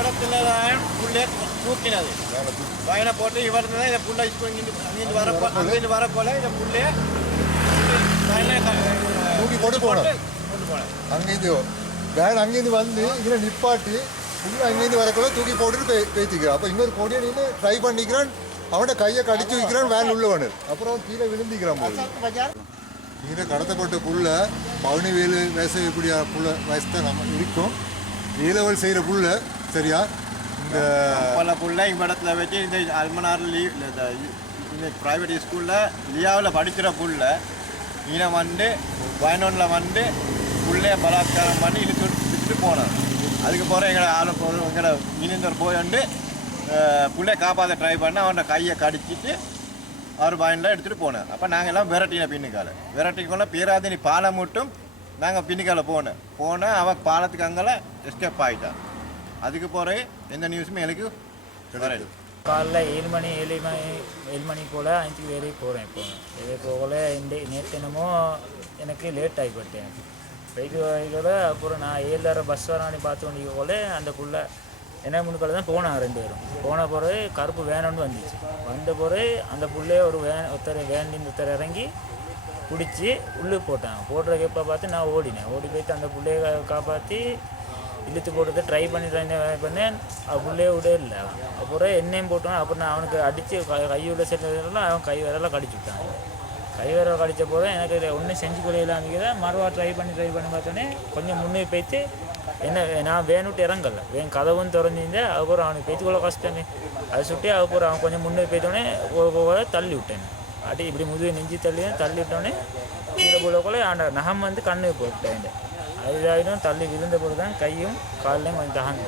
இடத்துல தான் புள்ளே தூக்கினது வயனை போட்டு இவர் தான் இதை புள்ள அங்கிருந்து வரப்போல இந்த புள்ளைய தூக்கி கொண்டு போனேன் அங்கேருந்து வேன் அங்கேருந்து வந்து இதில் நிப்பாட்டி புள்ள அங்கேருந்து வரக்குள்ள தூக்கி போட்டுட்டு பேசிக்கிறான். அப்போ இன்னொரு கொடியை நின்று ட்ரை பண்ணிக்கிறான். அவனை கையை கடிச்சு வைக்கிறான். வேன் உள்ளவனு அப்புறம் கீழே விழுந்திக்கிறான் போது. இங்கே கடத்தப்பட்ட புள்ள 17 வயசு இப்படியா புள்ள வயசு தான் நம்ம இருக்கும். ஏலவல் செய்கிற புள்ள சரியா இந்த பல புள்ள இவ்விடத்தில் வச்சு இந்த அல்மனார் லீவ் இந்த ப்ரைவேட் ஸ்கூலில் லியாவில் படிக்கிற புள்ள ஈன வந்து வயனோனில் வந்து புள்ளைய பலாத்காரம் பண்ணி இழுத்து போனார். அதுக்கு போகிற எங்களை இனிந்தவர் போய் வந்து புள்ளைய காப்பாற்ற ட்ரை பண்ண அவனோட கையை கடிச்சிட்டு அவர் பயனில் எடுத்துகிட்டு போனார். அப்போ நாங்கள் எல்லாம் விரட்டின பின்னுக்கால விரட்டிக்கொள்ள பேராதினி பாலம் மட்டும் நாங்கள் பின்னுக்கால போனேன் அவன் பாலத்துக்கு அங்கே எஸ்கேப் ஆகிட்டான். அதுக்கு போகிற எந்த நியூஸுமே எனக்கு வராது. காலைல 7 மணி போல் 5 வேறு போகிறேன். இதே போகல நேற்று என்னமோ எனக்கு லேட் ஆகிப்பட்டேன் எனக்கு போய்க்கு அப்புறம் நான் 7:30 பஸ் வரானி பார்த்து கொண்டு போல அந்த புள்ள என்ன முன்னுக்கால தான் போனாங்க 2 பேரும். போன பிறகு கருப்பு வேணும்னு வந்துச்சு. வந்த பிறகு அந்த புள்ளைய ஒரு வேன்லேருந்து ஒருத்தர் இறங்கி பிடிச்சி உள்ளுக்கு போட்டாங்க. போடுற கேப்பை பார்த்து நான் ஓடினேன். ஓடி போய்ட்டு அந்த பிள்ளைய காப்பாற்றி இழுத்து போடுறதை ட்ரை பண்ணேன். புள்ளைய விட இல்லை. அப்புறம் என்னையும் போட்டான். அப்புறம் நான் அவனுக்கு அடித்து கையுள்ள செல்லாம் அவன் கை விரலாம் கடிச்சு விட்டான். கை விரல் கடித்த போது எனக்கு ஒன்றும் செஞ்சு கொள்ளையிலாமிக்கிற மறுவா ட்ரை பண்ணி பார்த்தோன்னே கொஞ்சம் முன்னே போய்த்து என்ன நான் வேணுட்டு இறங்கல கதவும் திறந்திருந்தேன். அதுக்கப்புறம் அவனுக்கு பேத்துக்குள்ள கஷ்டமே அதை சுட்டி அதுக்கப்புறம் அவன் கொஞ்சம் முன்னே போய்த்தோடனே தள்ளி விட்டேன். அடி இப்படி முதுகு நெஞ்சு தள்ளி விட்டோடனே கீழே போலக்குள்ள அந்த நகம் வந்து கண்ணுக்கு போட்டேன். அது இதாகிடும் தள்ளி விழுந்த போது தான் கையும் காலையும் கொஞ்சம் தகந்து.